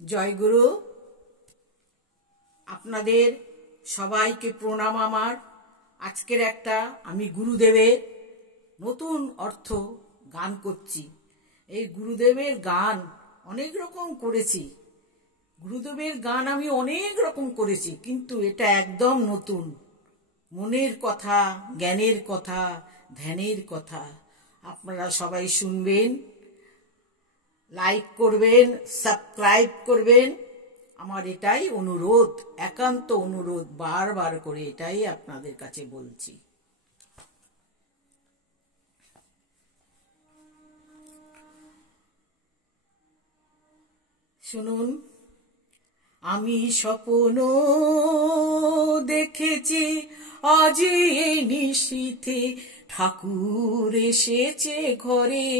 জয়গুরু। আপনাদের সবাইকে প্রণাম। আমার আজকের একটা আমি গুরুদেবের নতুন অর্থ গান করছি। এই গুরুদেবের গান অনেক রকম করেছি, গুরুদেবের গান আমি অনেক রকম করেছি, কিন্তু এটা একদম নতুন। মনের কথা, জ্ঞানের কথা, ধ্যানের কথা। আপনারা সবাই শুনবেন, লাইক করবেন, সাবস্ক্রাইব করবেন। আমার এটাই অনুরোধ, একান্ত অনুরোধ, বারবার করে এটাই আপনাদের কাছে বলছি। শুনুন। আমি স্বপ্ন দেখেছি আজ এই নিশীথে ঠাকুর এসেছে ঘরে।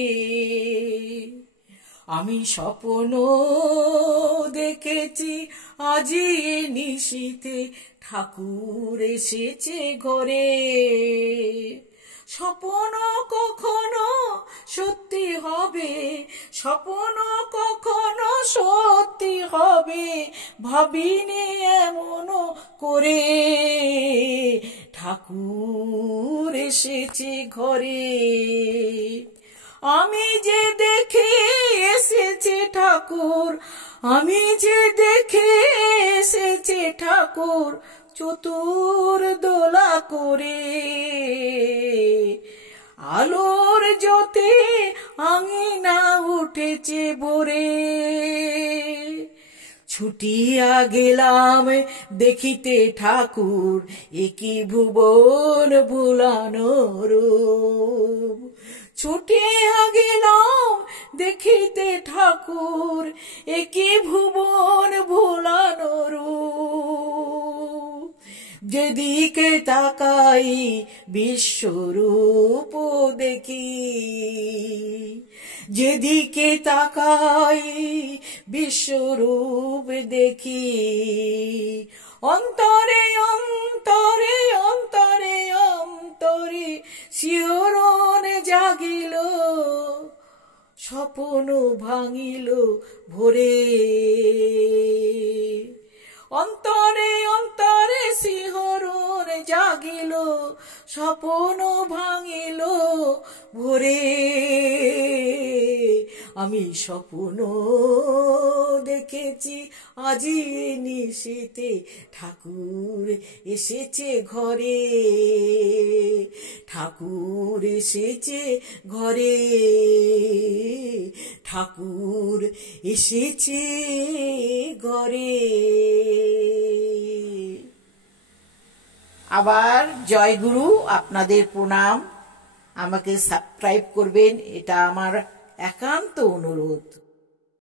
আমি স্বপ্ন দেখেছি আজ এই নিশীথে ঠাকুর এসেছে ঘরে। স্বপ্ন কখনো সত্যি হবে, স্বপ্ন কখনো সত্যি হবে, ভাবিনি এমন করে। ঠাকুর এসেছে ঘরে। আমি যে দেখে এসেছে ঠাকুর, আমি যে দেখে এসেছে ঠাকুর, চতুর দোলা করে। আলোর জ্যোতি আঙিনা উঠেছে ভোরে। ছুটিয়া গেলাম দেখিতে ঠাকুর, একি ভুবন ভুলানো রূপ। ছুটিয়া গেলাম দেখিতে ঠাকুর, একি ভুবন ভুলানো রূপ। যেদিকে তাকাই বিশ্বরূপ দেখি, যেদিকে তাকাই বিশ্বরূপ দেখি। অন্তরে অন্তরে অন্তরে অন্তরে শিহরণ জাগিল, স্বপ্ন ভাঙিল ভোরে। অন্তরে অন্তরে শিহরণ জাগিল, স্বপ্ন ভাঙিল ভোরে। আমি স্বপ্ন দেখেছি আজি নিশীথে ঠাকুর এসেছে ঘরে। ঠাকুর এসেছে ঘরে, ঠাকুর এসেছে ঘরে। আবার জয়গুরু, আপনাদের প্রণাম। আমাকে সাবস্ক্রাইব করবেন, এটা আমার একান্ত অনুরোধ।